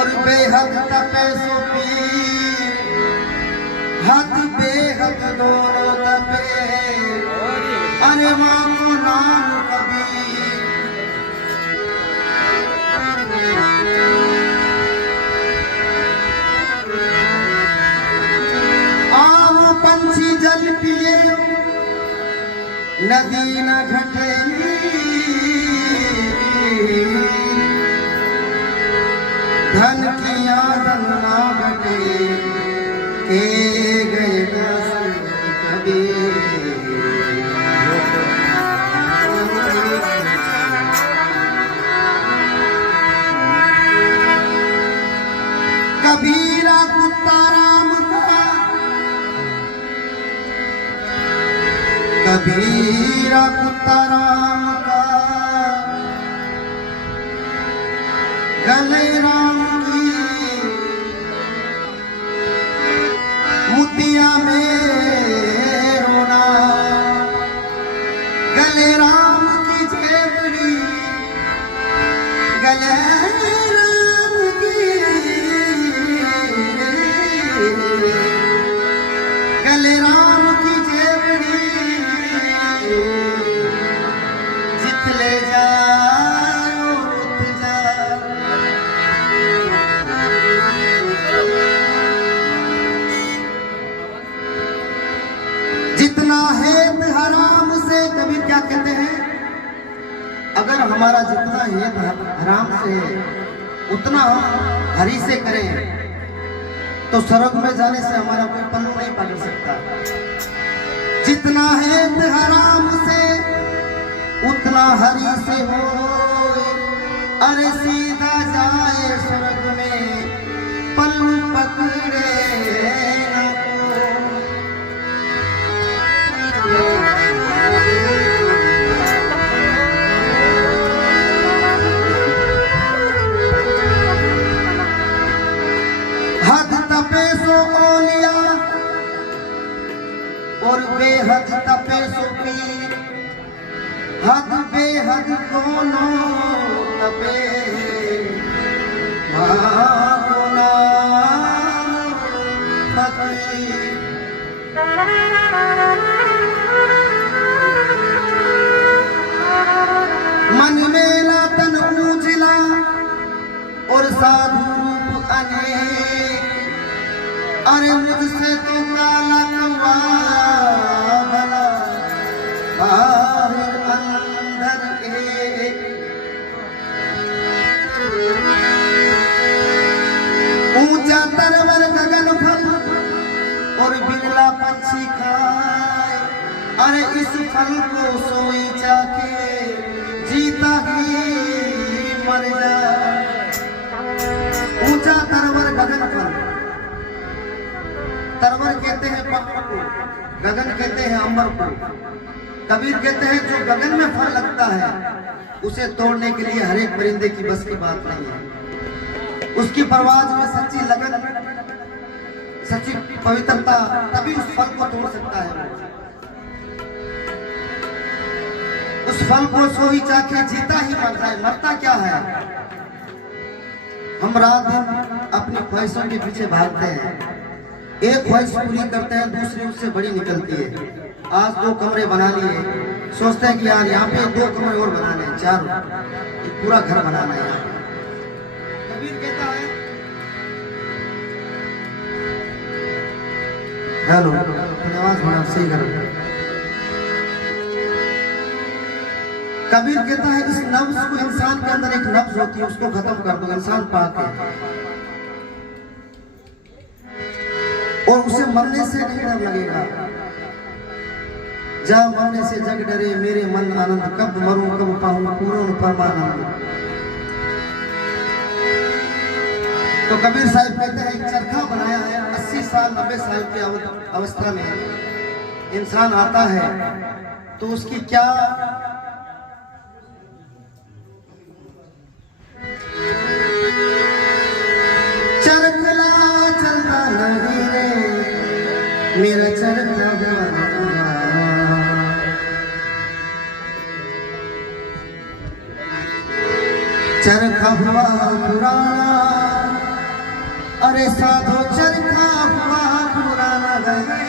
और बेहद तपे सो पीर, हद बेहद दोनों तपे, अरे मानो नाम कबीर। आओ पंछी जल पिए, नदी न घटेली, धन की आदन ना घटे, के गए कबीर। कबीरा कुत्ता राम का, कबीरा कुत्ता राम का, गले राम की मुतिया में रोना, गले राम की जेवड़ी, गले राम की, गले राम की जेवड़ी, जितले जाओ उठ जा। जितना है हराम से, कबीर क्या कहते हैं, अगर हमारा जितना है हराम से उतना हम हरि से करें तो स्वर्ग में जाने से हमारा कोई पल्लू नहीं पकड़ सकता। जितना है हराम से उतना हरि से हो, अरे सीधा जाए स्वर्ग में पल्लू पकड़े न तपे सो ओलिया और बेहद तपे सो पीर, हद बेहद दोनों तपे, मानो नाम फकीर। मन मेला तन उजला और साधु रूप अनेक, अरे मुझसे तो काला कौवा भला, बाहर अंदर एक। ऊंचा तरवर गगन फल और बिरला पंछी खाए, अरे इस फल को सोई जाके जीता ही मर जाए। ऊंचा तरवर गगन फल, तरवर कहते हैं पहाड़ को, गगन कहते हैं अंबर को। कबीर कहते हैं जो गगन में फल लगता है उसे तोड़ने के लिए हर एक परिंदे की बस की बात नहीं है। उसकी परवाज में सच्ची लगन, सच्ची पवित्रता, तभी उस फल को तोड़ सकता है। उस फल को सोई चाके जीता ही मरता है। मरता क्या है, हम रात दिन अपनी ख्वाहिशों के पीछे भागते हैं, एक ख्वाहिश पूरी करते हैं दूसरी उससे बड़ी निकलती है। आज 2 कमरे बना लिए, सोचते हैं कि यार यहाँ पे 2 कमरे और बनाने हैं, 4, एक पूरा घर बनाना है। यहाँ कबीर कहता है, हेलो आवाज बड़ा सही करो। कबीर कहता है इस नफ्स को, इंसान के अंदर एक नफ्स होती है, उसको खत्म कर दो, इंसान पाक है और उसे मरने से नहीं डर लगेगा। जा मरने से जग डरे मेरे मन आनंद, कब मरूं कब पाऊं पूर्ण परमानंद। तो कबीर साहब कहते हैं एक चरखा बनाया है, 80 साल 90 साल की अवस्था में इंसान आता है तो उसकी क्या चरखला चलता नहीं रे मेरा चरखा चरखा हुआ पुराना अरे साधो चरखा हुआ पुराना है,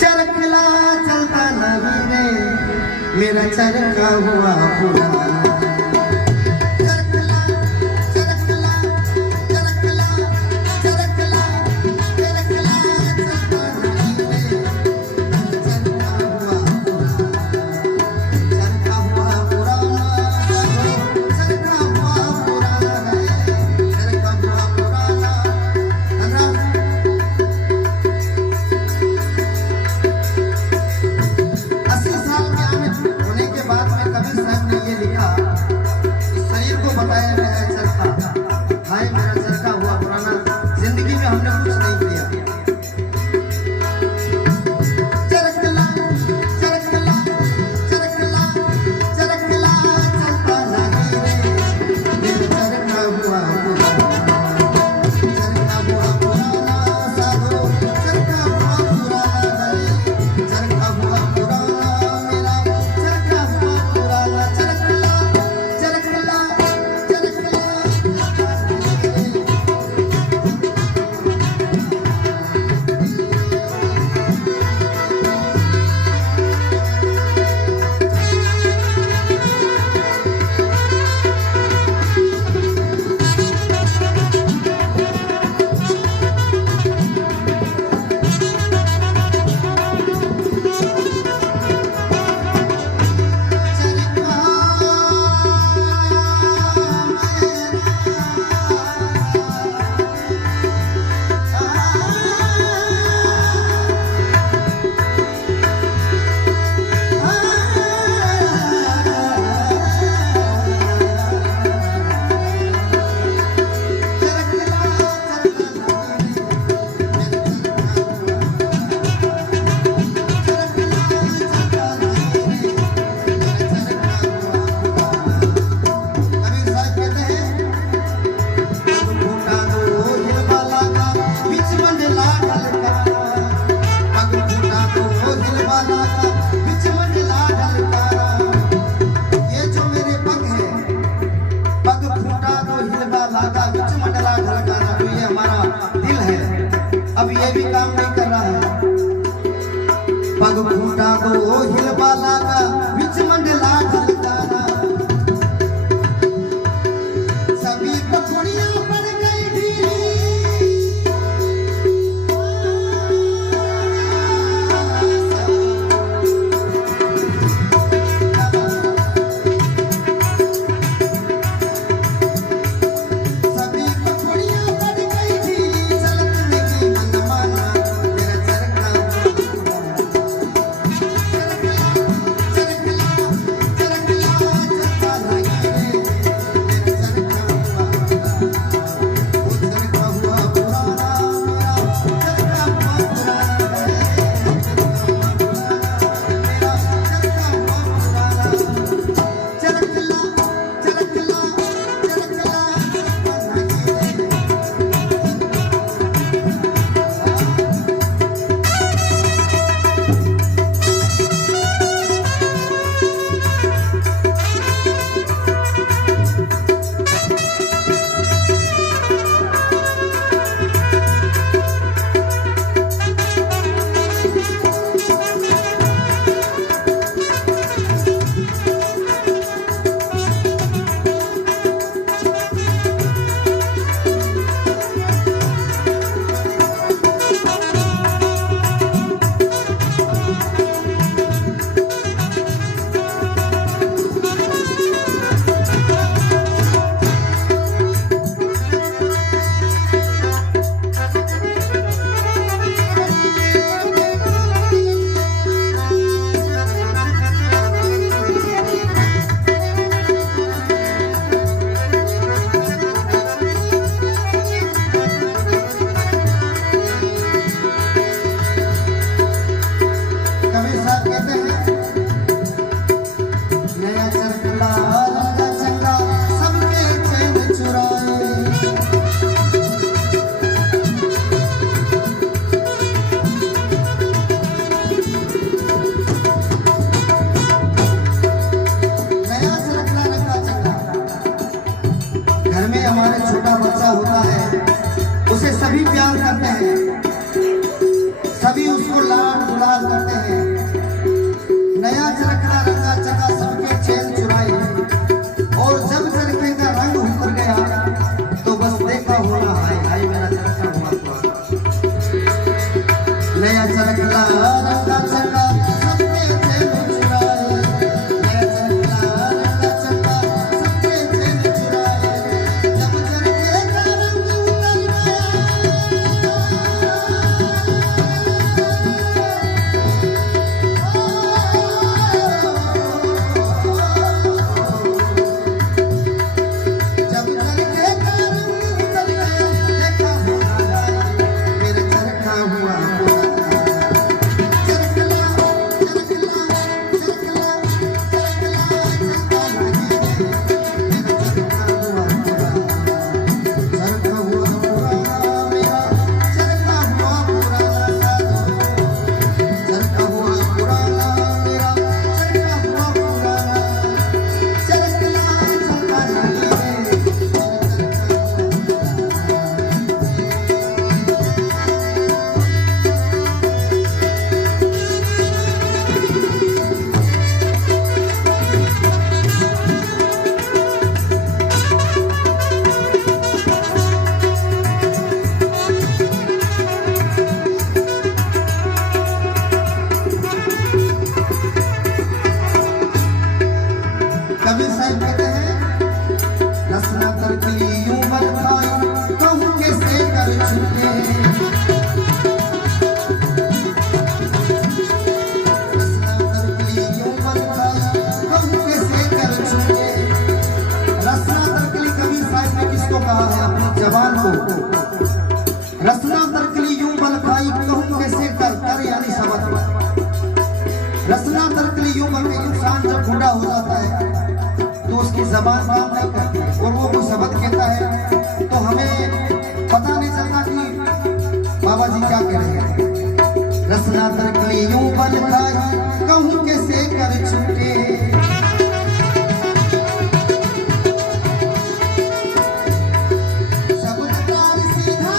चरखला चलता नहीं रे, मेरा चरखा हुआ पुराना। बताया गया है चरखा, हाय मेरा चरखा हुआ पुराना, जिंदगी में हमने कुछ नहीं किया। चरखला चरखला चरखला चरखला चलता नहीं रे, मेरा चरखा हुआ पुराना, चरखा हुआ पुराना साधो, चरखा हुआ पुराना है, चरखा हुआ पुराना मेरा, चरखा हुआ पुराना। चरखला चरखला अब ये भी काम नहीं कर रहा है। पग फूटा दो हिलवा लागा, बीच मंडला ढलकाना, सभी पखुड़ियां पड़ गई ढीली, सभी पखुड़ियां पड़ गई ढीली, चलने की मनमाना, मेरा चरखा में हमारे छोटा बच्चा होता है, उसे सभी प्यार करते हैं, सभी उसको लाड दुलार करते हैं। नया चरखा रंगा चका सबके चैन चुराए, और जब चरखे का रंग उतर गया तो बस देखा होना हाय हाय मेरा चरखा हुआ। नया चरखा रंगा चका सबके चैन चुराए, नया चरखा रंगा चका सबके चैन चुराए। जब चरखे का रंग उतर गया कबीर साहब कहते हैं, रसना तरकली यूं मत खाई कहूं के से कर छूटे। रसना तरकली यूं मत खाई कहूं के से कर छूटे। रसना तरकली कबीर साहब ने किसको कहा है? अपनी जबान को। रसना तरकली यूं मत खाई कहूं के से कर यानी शब्द। रसना तरकली यूं मत, इंसान जब बूढ़ा हो जाता है तो उसकी जबान काम नहीं करती और वो कोई शब्द कहता है तो हमें पता नहीं चलता कि बाबा जी क्या कह रहे हैं। रसना तरकली यूं बल खाई कहूं के से कर छूटे। शब्द तार सीधा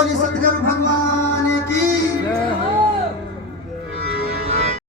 बोले सतगुरु भगवान